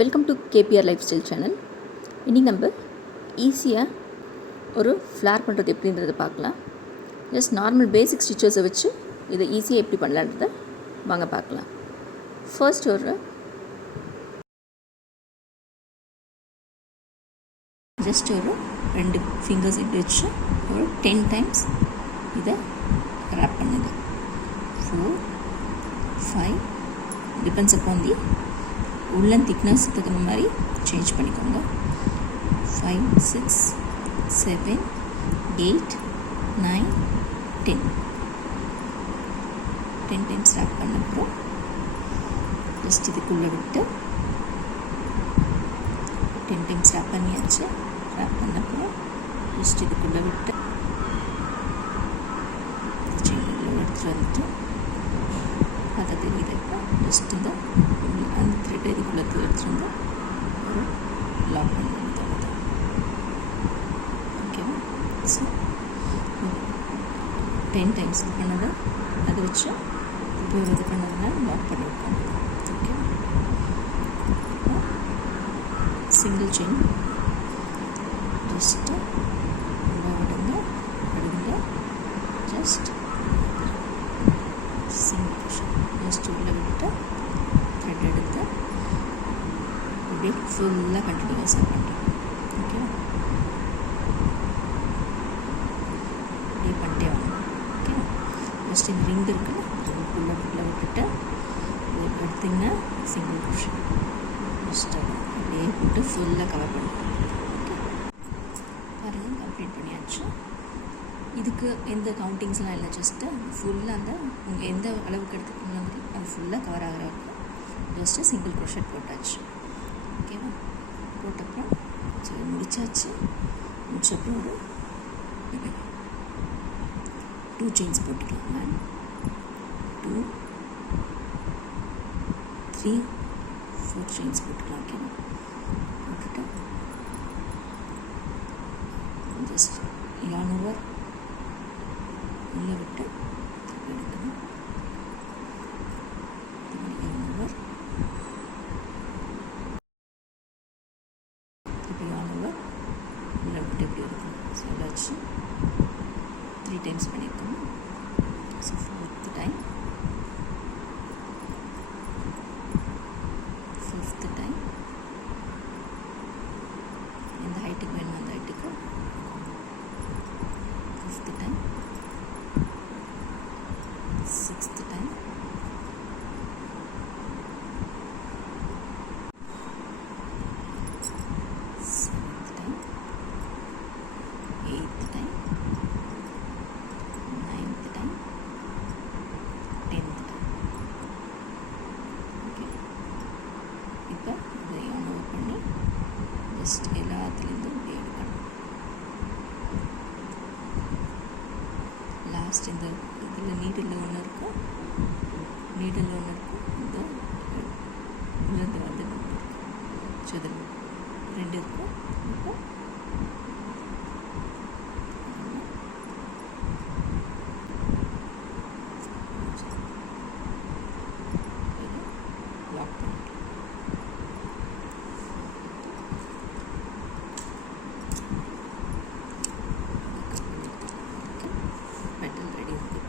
Welcome to KPR life style channel. இன்றைக்கி நம்ம ஈஸியாக ஒரு ஃப்ளார் பண்ணுறது எப்படின்றத பார்க்கலாம். ஜஸ்ட் நார்மல் பேசிக் ஸ்டிச்சஸை வச்சு இதை ஈஸியாக எப்படி பண்ணலான்றத வாங்க பார்க்கலாம். ஃபர்ஸ்ட் ஒரு ஜஸ்ட் ஒரு 2 ஃபிங்கர்ஸ் இப்படி வச்சு ஒரு 10 டைம்ஸ் இதை ரேப் பண்ணுது. 4, 5 டிபெண்ட்ஸ் அப்பான் தி உள்ளன் திக்னஸ் தகுந்த மாதிரி சேஞ்ச் பண்ணிக்கோங்க. 5, 6, 7, 8, 9, 10 டைம்ஸ் ரேப் பண்ணப்போ ஜஸ்ட் இதுக்குள்ளே விட்டு 10 டைம்ஸ் ரேப் பண்ணியாச்சு. ரேப் பண்ணப்போ ஜஸ்ட் இதுக்குள்ளே விட்டு செயினுக்குள்ளே எடுத்துகிட்டு வந்துட்டு அதை தெரியுது. இப்போ ஜஸ்ட் இந்த அந்த த்ரெட்டை இதுக்குள்ளே எடுத்துகிட்டு வந்து ஒரு லாக் பண்ணி தருது. ஓகேவா? ஸோ 10 டைம்ஸ் இது பண்ணதை அதை வச்சு இப்போ இது பண்ணதுனால லாக் பண்ணி வைக்கணும். ஓகே, சிங்கிள் செயின் ஜஸ்ட்டு விடுங்க விடுங்க. ஜஸ்ட் சிங்கிள் ஜஸ்ட் உள்ளே விட்டு த்ரெட் எடுத்து இப்படியே ஃபுல்லாக கண்டினியூஸாக பண்ணுறேன். ஓகே, இப்படியே பண்ணிட்டே வாங்க. ஓகே, ஜஸ்ட் இந்த ரிங் இருக்குல்ல ரிங்குக்குள்ளே விட்டுட்டு எடுத்திங்கன்னா சிங்கிள் குஷன் ஜஸ்ட் அப்படியே போட்டு ஃபுல்லாக கவர் பண்ணுறேன். ஓகே, பாருங்கள் கம்ப்ளீட் பண்ணியாச்சு. இதுக்கு எந்த கவுண்டிங்ஸ்லாம் இல்லை, ஜஸ்ட்டு ஃபுல்லாக அந்த உங்கள் எந்த அளவுக்கு எடுத்துக்கணும் மாதிரி அது ஃபுல்லாக கவர் ஆகிற வரைக்கும் ஜஸ்ட்டு சிங்கிள் க்ரோஷட் போட்டாச்சு. ஓகேவா? போட்டப்புறம் சரி முடிச்சாச்சு. முடிச்சப்புறம் ஒரு 2 செயின்ஸ் போட்டுக்கலாம். 2, 3, 4 செயின்ஸ் போட்டுக்கலாம். ஓகேவா? போட்டுட்டு ஜஸ்ட் yarn over உள்ளே விட்டு திருப்பி எடுக்கணும். yarn over திருப்பி yarn over உள்ளே விட்டு எப்படி எடுக்கணும். ஸோ வச்சு 3 டைம்ஸ் பண்ணியிருக்கணும். So 4th time, 5th time எந்த ஹைட்டுக்கு வேணும் அந்த ஹைட்டுக்கு 5th time, 6th time, 7th time, 8th time, 9th time, 10th time. Okay, இப்போ இதை yarn over பண்ணி ஜஸ்ட் எல்லாத்துலேருந்தும் இப்படி எடுக்கணும். லாஸ்ட் இந்த இதில் நீடில் ஒன்று இருக்கும், நீடில் ஒன்று இருக்கும், இந்த உள்ளது வந்து ஒன்று இருக்கும். ஸோ இதில் 2 இருக்கும். இப்போ லாக் பண்ணிட்டு பெட்டல் ரெடி இருக்குது.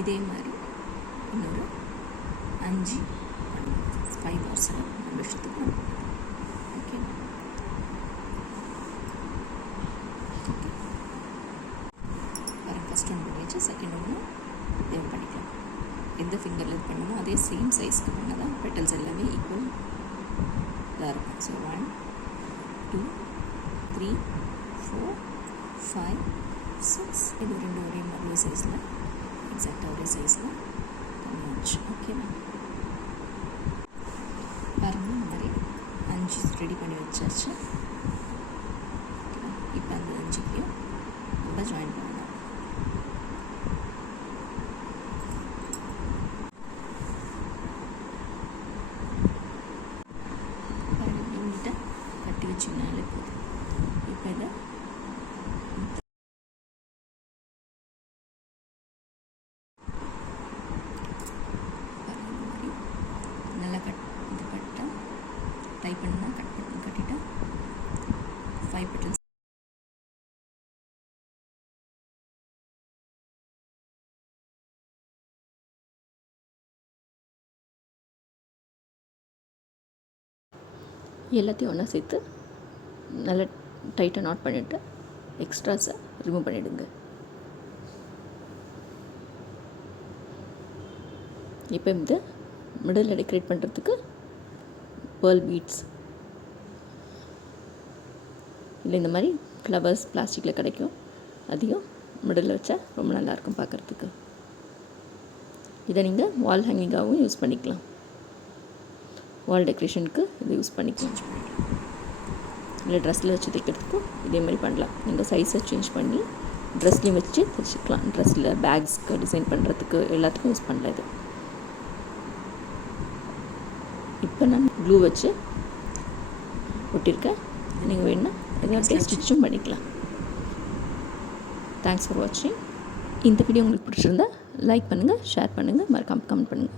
இதே மாதிரி இன்னொரு 5 or 7 நம்ம இஷ்டத்துக்கு ஓகே. ஓகே, பாருங்கள் ஃபஸ்ட் ஒன்று பண்ணிச்சு, செகண்ட் ஒன்று இது பண்ணிக்கலாம். எந்த ஃபிங்கரில் இது பண்ணணுமோ அதே சேம் சைஸ்க்கு பண்ணால் தான் பெட்டல்ஸ் எல்லாமே ஈக்குவல் இதாக இருக்கும். ஸோ 1, 2, 3, 4, 5, 6 இது 2 ஒரே மாதிரி சைஸில் எக்ஸாக்டாக ஒரே சைஸில் பண்ணியாச்சு. ஓகேவா? பாருங்கள் இந்த மாதிரி 5 ரெடி பண்ணி வச்சாச்சு. இப்போ அந்த 5க்கையும் நம்ம ஜாயின் பண்ணலாம். பாருங்கள் நீட்டாக கட்டி வச்சிங்கனாலே போதும். இப்போ இதை நல்லா இது பண்ணிட்டா டை பண்ணா கட்டிட்டா 5 பெட்டல்ஸ். எல்லாத்தையும் ஒன்றா சேர்த்து நல்லா டைட்டாக நாட் பண்ணிவிட்டு எக்ஸ்ட்ராஸை ரிமூவ் பண்ணிவிடுங்க. இப்போ இந்த மிடில் டெக்கரேட் பண்ணுறதுக்கு பேர்ல் பீட்ஸ் இல்லை இந்த மாதிரி ஃப்ளவர்ஸ் பிளாஸ்டிக்கில் கிடைக்கும், அதையும் மிடில் வச்சா ரொம்ப நல்லாயிருக்கும் பார்க்குறதுக்கு. இதை நீங்கள் வால் ஹேங்கிங்காகவும் யூஸ் பண்ணிக்கலாம், வால் டெக்கரேஷனுக்கு இதை யூஸ் பண்ணிக்கலாம். இல்லை ட்ரெஸ்ஸில் வச்சு தைக்கிறதுக்கும் இதே மாதிரி பண்ணலாம். நீங்கள் சைஸை சேஞ்ச் பண்ணி ட்ரெஸ்லேயும் வச்சு தைச்சிக்கலாம். ட்ரெஸ்ஸில் பேக்ஸ்க்கு டிசைன் பண்ணுறதுக்கு எல்லாத்துக்கும் யூஸ் பண்ணலாம் இது. இப்போ நான் க்ளூ வச்சு ஒட்டியிருக்கேன். நீங்கள் வேணுன்னா இதை அப்படியே ஸ்டிச்சும் பண்ணிக்கலாம். தேங்க்ஸ் ஃபார் வாட்சிங். இந்த வீடியோ உங்களுக்கு பிடிச்சிருந்தா லைக் பண்ணுங்கள், ஷேர் பண்ணுங்கள், மறக்காமல் கமெண்ட் பண்ணுங்கள்.